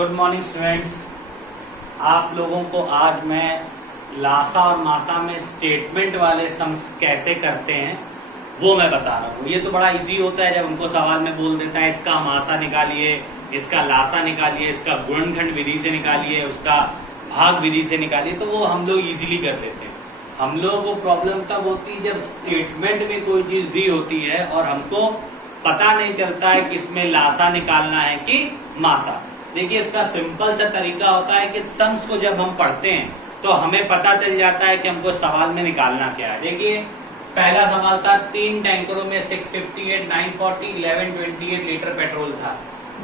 Good morning students. आप लोगों को आज मैं लासा और मासा में स्टेटमेंट वाले सम्स कैसे करते हैं वो मैं बता रहा हूँ। ये तो बड़ा इजी होता है जब उनको सवाल में बोल देता है इसका मासा निकालिए, इसका लासा निकालिए, इसका गुणनखंड विधि से निकालिए, उसका भाग विधि से निकालिए, तो वो हम लोग इजीली कर लेते हैं। हम लोग को प्रॉब्लम तब होती है जब स्टेटमेंट में कोई चीज दी होती है और हमको पता नहीं चलता है कि इसमें लासा निकालना है कि मासा। देखिए, इसका सिंपल सा तरीका होता है कि सम्स को जब हम पढ़ते हैं तो हमें पता चल जाता है कि हमको सवाल में निकालना क्या है। देखिए, पहला सवाल था 3 टैंकरों में 658, 940, 1128 लीटर पेट्रोल था।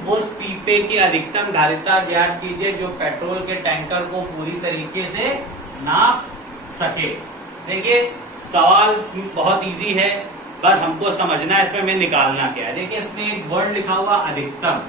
उस पीपे की अधिकतम धारिता ज्ञात कीजिए जो पेट्रोल के टैंकर को पूरी तरीके से नाप सके। देखिए, सवाल बहुत इजी है, बस हमको समझना है इसमें हमें निकालना क्या है। देखिए, इसमें एक वर्ड लिखा हुआ अधिकतम।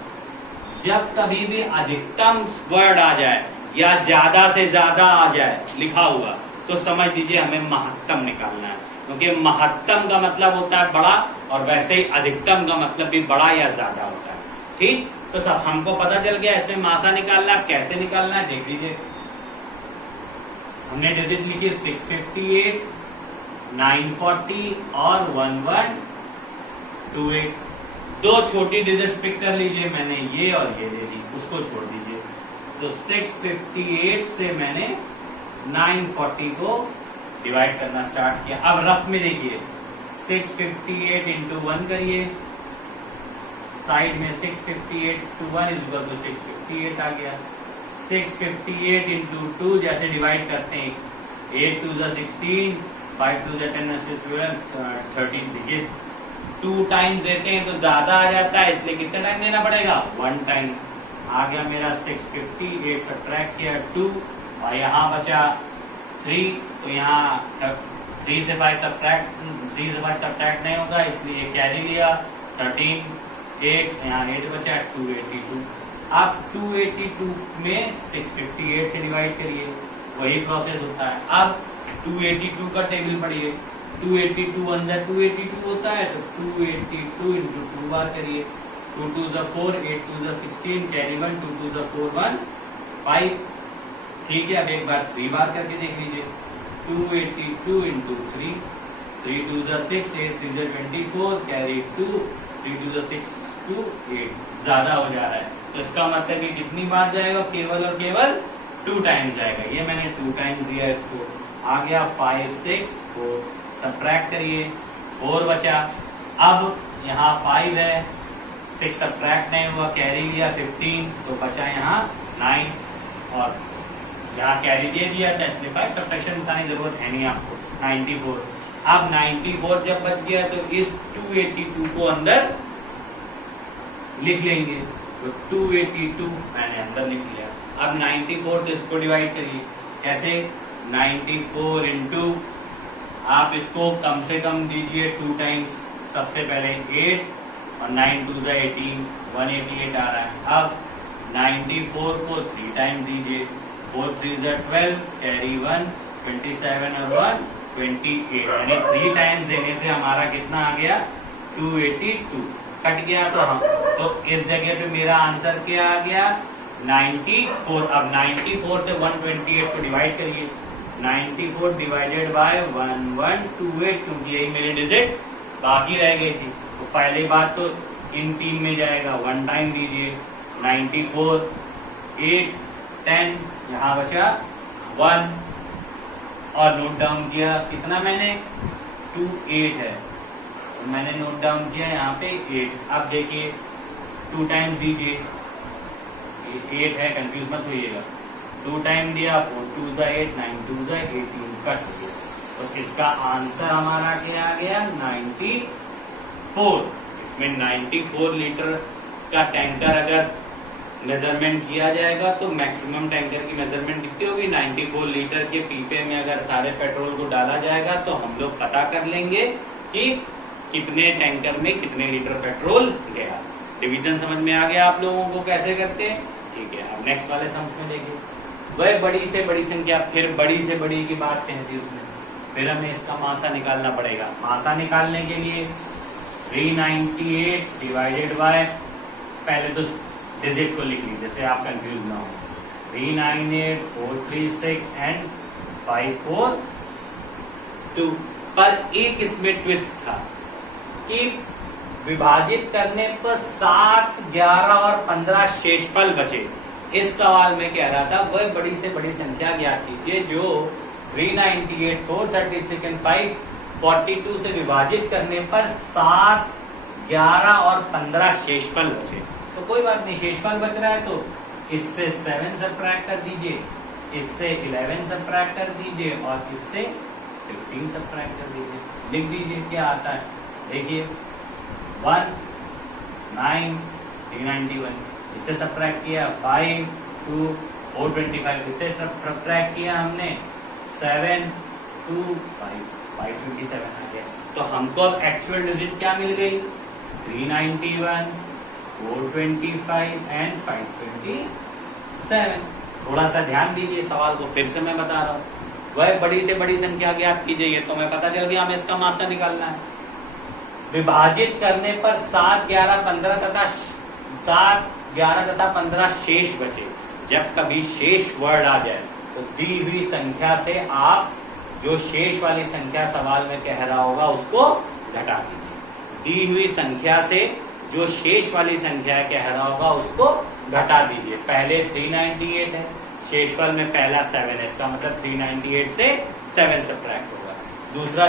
जब कभी भी अधिकतम वर्ड आ जाए या ज्यादा से ज्यादा आ जाए लिखा हुआ तो समझ लीजिए हमें महत्तम निकालना है, क्योंकि महत्तम का मतलब होता है बड़ा और वैसे ही अधिकतम का मतलब भी बड़ा या ज्यादा होता है। ठीक, तो सब हमको पता चल गया इसमें मासा निकालना है। कैसे निकालना है देख लीजिए। हमने डिजिट लिखी 658, 940 और 1128। दो छोटी डिजिट पिक कर लीजिए, मैंने ये और ये ले ली, उसको छोड़ दीजिए। तो 658 से मैंने 940 को डिवाइड करना स्टार्ट किया। अब रफ में देखिए 658 इंटू 1 करिए, साइड में 658 टू 1 इज इक्वल टू 658 आ गया। 658 इंटू 2 जैसे डिवाइड करते हैं, 8 2 16, 5 2 10 12, 13। देखिए 2 टाइम देते हैं तो ज्यादा आ जाता है, इसलिए कितना टाइम देना पड़ेगा? 1 टाइम। आ गया मेरा 658, सब्ट्रैक्ट किया 2 और यहाँ बचा 3, तो यहाँ 3 से 5 सब्ट्रैक्ट नहीं होगा, इसलिए कैरी लिया 13, 8, यहाँ 8 बचा 282। आप 282 में 658 से डिवाइड करिए, वही प्रोसेस होता है। अब 282 का टेबल पढ़िए। 282 अंदर 282 होता है तो 282 इंटू 2 बार करिए। 2 2 4, 8 2 16, कैरी 1, 2 2 4 1 5। ठीक है, अब एक बार 3 बार करके देख लीजिए। 282 इंटू 3, 3 2 6, 8 3 24, कैरी 2, 3 2 6 2 8। ज्यादा हो जा रहा है तो इसका मतलब कि कितनी बार जाएगा? केवल और केवल 2 टाइम्स जाएगा। ये मैंने 2 टाइम्स दिया इसको। आ गया 5 6 4, सब्ट्रैक्ट करिए, 4 बचा। अब यहाँ 5 है, 6 सब्ट्रैक्ट नहीं हुआ, कैरी लिया 15, तो बचा यहाँ 9 और यहाँ कैरी दे दिया था, इसलिए 5 सब्ट्रैक्शन बताने की जरूरत है नहीं आपको। 94। अब 94 जब बच गया तो इस 282 को अंदर लिख लेंगे, तो 282 मैंने अंदर लिख लिया। अब 94 से इसको डिवाइड करिए। कैसे? 94 इंटू, आप इसको कम से कम दीजिए 2 टाइम्स। सबसे पहले 8 और 9 2 18, 188 आ रहा है। अब 94 को 3 टाइम दीजिए, 4 3 12, कैरी 1, 27 और 1 28, यानी 3 टाइम्स देने से हमारा कितना आ गया? 282 कट गया। तो इस जगह पे मेरा आंसर क्या आ गया? 94। अब 94 से 128 को डिवाइड करिए। 94 डिवाइडेड बाय 1128, क्योंकि यही मेरी डिजिट बाकी रह गई थी। तो पहली बात तो इन 3 में जाएगा, 1 टाइम दीजिए। 94 8 10, यहाँ बचा 1 और नोट डाउन किया कितना मैंने? 28 है, तो मैंने नोट डाउन किया यहाँ पे 8। अब देखिए 2 टाइम्स दीजिए, 8 है, कंफ्यूज मत होइएगा। 2 टाइम दिया, 4 2 8, 9 2 18, कट हो गया। तो इसका आंसर हमारा क्या आ गया? 94। इसमें 94 लीटर का टैंकर अगर मेजरमेंट किया जाएगा तो मैक्सिमम टैंकर की मेजरमेंट कितनी होगी? 94 लीटर के पीपे में अगर सारे पेट्रोल को डाला जाएगा तो हम लोग पता कर लेंगे कि कितने टैंकर में कितने लीटर पेट्रोल गया। डिवीजन समझ में आ गया आप लोगों को कैसे करते हैं? ठीक है, अब नेक्स्ट वाले सम्स में देखिए। वह बड़ी से बड़ी संख्या, फिर बड़ी से बड़ी की बात कहती है उसमें, फिर हमें इसका मासा निकालना पड़ेगा। मासा निकालने के लिए 398 डिवाइडेड बाय, पहले तो डिजिट को लिख लीजिए, जैसे आप कंफ्यूज ना हो। 398, 436 एंड 542। पर एक इसमें ट्विस्ट था कि विभाजित करने पर 7, 11 और 15 शेषफल बचे। इस सवाल में कह रहा था वह बड़ी से बड़ी संख्या ज्ञात कीजिए जो 398, 436 एंड 542 से विभाजित करने पर 7, 11 और 15 शेषफल बचे। तो कोई बात नहीं, शेषफल बच रहा है तो इससे 7 सबट्रैक्ट कर दीजिए, इससे 11 सबट्रैक्ट कर दीजिए और इससे 15 सबट्रैक्ट कर दीजिए। लिख दीजिए क्या आता है, देखिए 1, 9, 391, इससे सबट्रैक्ट किया 5, 2, 425, इससे सबट्रैक्ट किया हमने 7, 2, 5, 527 आ गया। तो हमको अब एक्चुअल डिजिट क्या मिल गई, 391, 425 एंड 527। थोड़ा सा ध्यान दीजिए सवाल को, फिर से मैं बता रहा हूँ। वह बड़ी से बड़ी संख्या ज्ञात कीजिए, ये तो मैं पता चल गया हमें इसका मासा निकालना है। विभाजित करने पर 7, 11, 15 शेष बचे। जब कभी शेष वर्ड आ जाए तो दी हुई संख्या से आप जो शेष वाली संख्या सवाल में कह रहा होगा उसको घटा दीजिए। दी हुई संख्या से जो शेष वाली संख्या कह रहा होगा उसको घटा दीजिए। पहले 398 है, शेषफल में पहला 7 है, इसका मतलब 398 से 7 सबट्रैक्ट होगा। दूसरा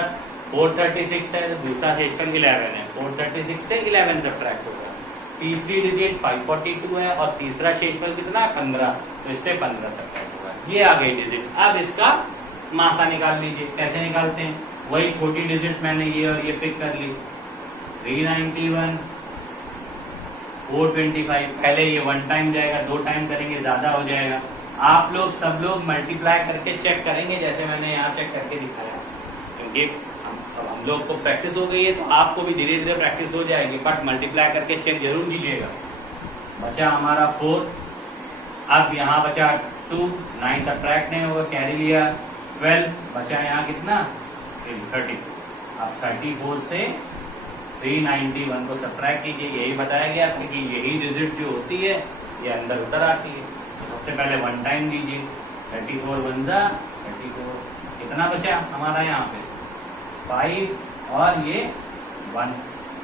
436 है, दूसरा शेषफल 11 है, 436 से 11 सबट्रैक्ट होगा। तीसरी डिजिट 542 है और तीसरा शेषफल कितना है 15, तो इससे 15 सबट्रैक्ट होगा। ये आ गई डिजिट। अब इसका मासा निकाल लीजिए। कैसे निकालते हैं, वही छोटी डिजिट मैंने ये और ये पिक कर ली। 391, 425, पहले ये 1 टाइम जाएगा, 2 टाइम करेंगे ज्यादा हो जाएगा। आप लोग सब लोग मल्टीप्लाई करके चेक करेंगे जैसे मैंने यहाँ चेक करके दिखाया, क्योंकि हम लोग को प्रैक्टिस हो गई है तो आपको भी धीरे धीरे प्रैक्टिस हो जाएगी। बट मल्टीप्लाई करके चेक जरूर कीजिएगा। बचा हमारा 4, अब यहाँ बचा 2, 9 सबट्रैक्ट नहीं होगा, कैरी लिया 12, बचा यहाँ कितना 34। अब 34 से 391 को सबट्रैक्ट कीजिए। यही बताया गया था कि यही डिजिट जो होती है ये अंदर उतर आती है। तो सबसे पहले 1 टाइम दीजिए, 34 1 जा 34, कितना बचा हमारा यहाँ पे 5 और ये 1।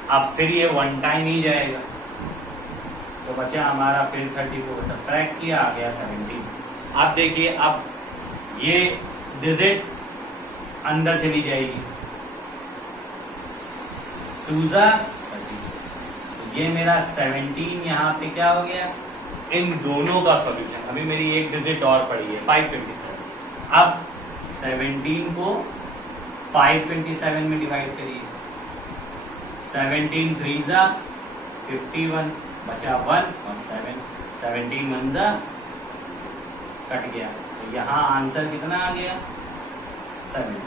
अब फिर ये 1 टाइम ही जाएगा, तो बचा हमारा फिर 34 सबट्रैक्ट किया, आ गया 17। अब देखिए, अब ये डिजिट अंदर चली जाएगी, 2 जा 30, ये मेरा 17 यहाँ पे क्या हो गया, इन दोनों का सॉल्यूशन। अभी मेरी एक डिजिट और पड़ी है 527। अब 17 को 527 में डिवाइड करिए, 17 3 जा 51, बचा 1 और 7, 17 1 जा कट गया, तो यहाँ आंसर कितना आ गया 17।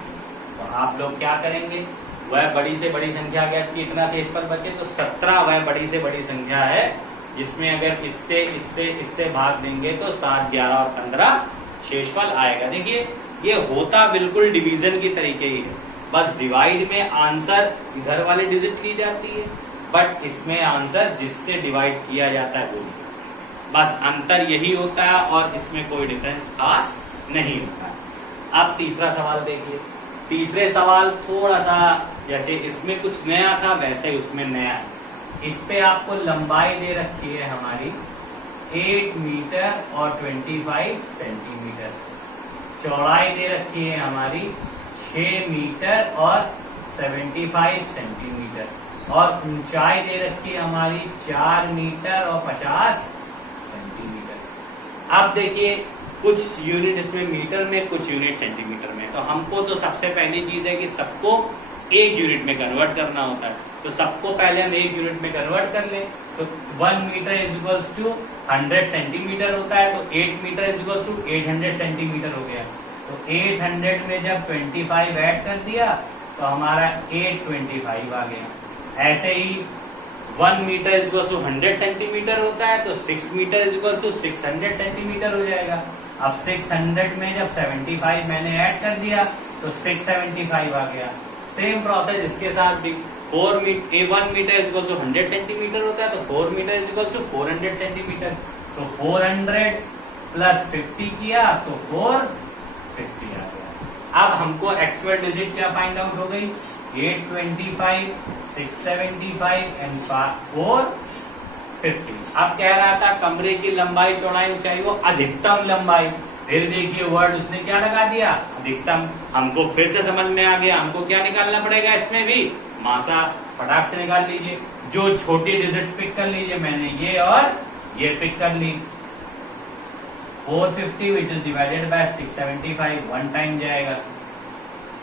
तो आप लोग क्या करेंगे, वह बड़ी से बड़ी संख्या अगर कितना शेषफल बचे तो 17 वह बड़ी से बड़ी संख्या है जिसमें अगर इससे इससे इससे भाग देंगे तो 7, 11 और 15 शेषफल आएगा। देखिए ये होता बिल्कुल डिवीजन की तरीके ही है, बस डिवाइड में आंसर इधर वाले डिजिट ली जाती है, बट इसमें आंसर जिससे डिवाइड किया जाता है वो, बस अंतर यही होता है और इसमें कोई डिफरेंस खास नहीं होता है। अब तीसरा सवाल देखिए। तीसरे सवाल थोड़ा सा जैसे इसमें कुछ नया था वैसे उसमें नया है। इस पे आपको लंबाई दे रखी है हमारी 8 मीटर और 25 सेंटीमीटर, चौड़ाई दे रखी है हमारी 6 मीटर और 75 सेंटीमीटर, और ऊंचाई दे रखी है हमारी 4 मीटर और 50 सेंटीमीटर। अब देखिए कुछ यूनिट इसमें मीटर में, कुछ यूनिट सेंटीमीटर में, तो हमको तो सबसे पहली चीज है कि सबको एक यूनिट में कन्वर्ट करना होता है। तो सबको पहले हम एक यूनिट में कन्वर्ट कर लें, तो 1 metre is equals to 100 centimetre होता है, तो 8 metre is equals to 800 centimetre हो गया। तो 800 में जब 25 ऐड कर दिया तो हमारा 825 आ गया। ऐसे ही 1 metre is equals to 100 centimetre होता है, तो 6 metre is equals to 600 centimetre हो जाएगा। अब 600 में जब 75 मैंने ऐड कर दिया तो 675 आ गया। सेम प्रोसेस इसके साथ भी 1 metre is equal to 100 centimetre होता है, तो 4 metre is equal to 400 centimetre. तो 400 प्लस 50 किया तो 450 आ गया। अब हमको एक्चुअल डिजिट क्या फाइंड आउट हो गई, 825, 675 एंड 450। अब कह रहा था कमरे की लंबाई चौड़ाई ऊंचाई वो अधिकतम लंबाई, फिर देखिए वर्ड उसने क्या लगा दिया, अधिकतम। हमको फिर से समझ में आ गया, हमको क्या निकालना पड़ेगा इसमें भी, मासा। फटाक से निकाल लीजिए, जो छोटी डिजिट्स पिक कर लीजिए, मैंने ये और ये पिक कर ली। 450 which is divided by 675, 1 time जाएगा।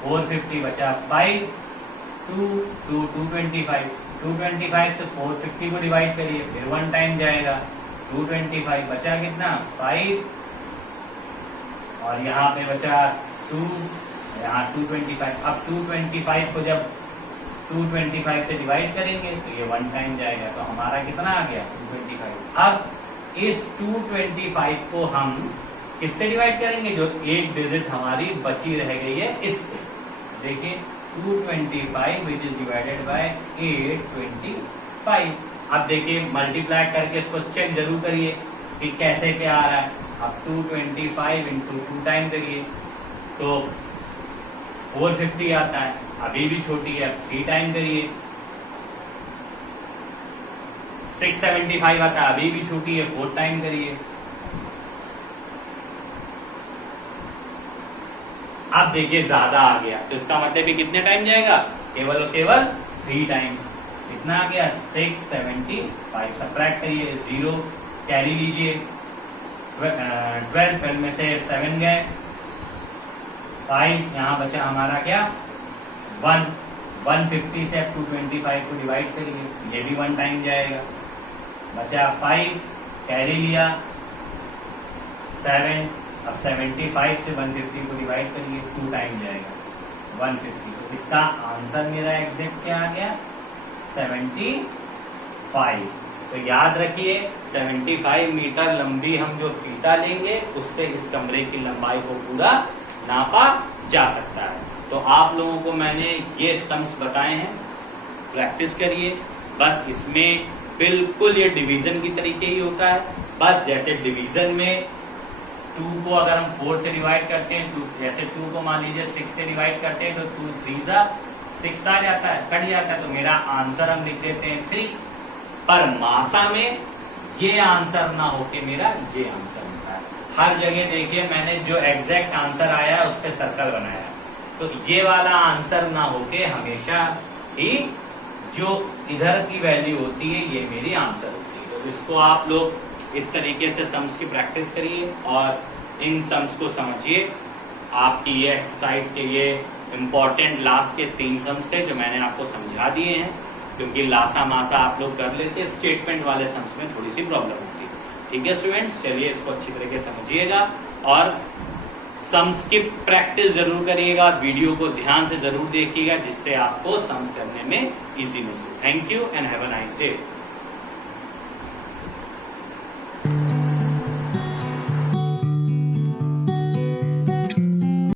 450 बचा 5, 2, 225, 225 से 450 को डिवाइड करिए, फिर 1 टाइम जाएगा। 225 बचा कितना, 5, और यहाँ पे बचा 2, यहाँ 225। अब 225 को जब 225 से डिवाइड करेंगे तो ये 1 टाइम जाएगा, तो हमारा कितना आ गया, 225। अब इस 225 को हम किससे डिवाइड करेंगे, जो एक डिजिट हमारी बची रह गई है इससे। देखिए 225 विच इज डिवाइडेड बाय 825। अब देखिए मल्टीप्लाई करके इसको चेक जरूर करिए कि कैसे क्या आ रहा है। अब 225 इंटू 2 टाइम करिए तो 450 आता है, अभी भी छोटी है, 3 टाइम करिए। 675 आता है, अभी भी छोटी है, 4 टाइम करिए। अब देखिए ज्यादा आ गया, तो इसका मतलब भी कितने टाइम जाएगा, केवल और केवल 3 टाइम्स। कितना आ गया, 675। सब्ट्रैक्ट करिए, 0 कैरी लीजिए, 12 में से 7 गए, 5 यहाँ बचा हमारा क्या, 1। 150 से 225 को डिवाइड करिए, ये भी 1 टाइम जाएगा। बचा 5, कैरी लिया, 7। अब 75 से 150 को डिवाइड करिए, 2 टाइम जाएगा, 150। तो इसका आंसर मेरा एग्जैक्ट क्या आ गया, 75। तो याद रखिए 75 मीटर लंबी हम जो फीता लेंगे उससे इस कमरे की लंबाई को पूरा नापा जा सकता है। तो आप लोगों को मैंने ये सम्स बताए हैं, प्रैक्टिस करिए। बस इसमें बिल्कुल ये डिवीजन की तरीके ही होता है। बस जैसे डिवीजन में 2 को अगर हम 4 से डिवाइड करते हैं, जैसे 2 को मान लीजिए 6 से डिवाइड करते हैं तो 2 3 6 आ जाता है, कट जाता है, तो मेरा आंसर हम लिख देते हैं 3। पर मासा में ये आंसर ना होके मेरा ये आंसर होता है। हर जगह देखिए मैंने जो एग्जैक्ट आंसर आया उस पर सर्कल बनाया, तो ये वाला आंसर ना होके हमेशा ही जो इधर की वैल्यू होती है ये मेरी आंसर होती है। तो इसको आप लोग इस तरीके से सम्स की प्रैक्टिस करिए और इन सम्स को समझिए। आपकी ये एक्सरसाइज के ये इम्पोर्टेंट लास्ट के 3 सम्स थे जो मैंने आपको समझा दिए हैं, क्योंकि लासा मासा आप लोग कर लेते, स्टेटमेंट वाले सम्स में थोड़ी सी प्रॉब्लम होती है। ठीक है स्टूडेंट्स, चलिए इसको अच्छी तरीके से समझिएगा और सम्स की प्रैक्टिस जरूर करिएगा। वीडियो को ध्यान से जरूर देखिएगा जिससे आपको सम्स करने में इजीनेस हो। Thank you and have a nice day.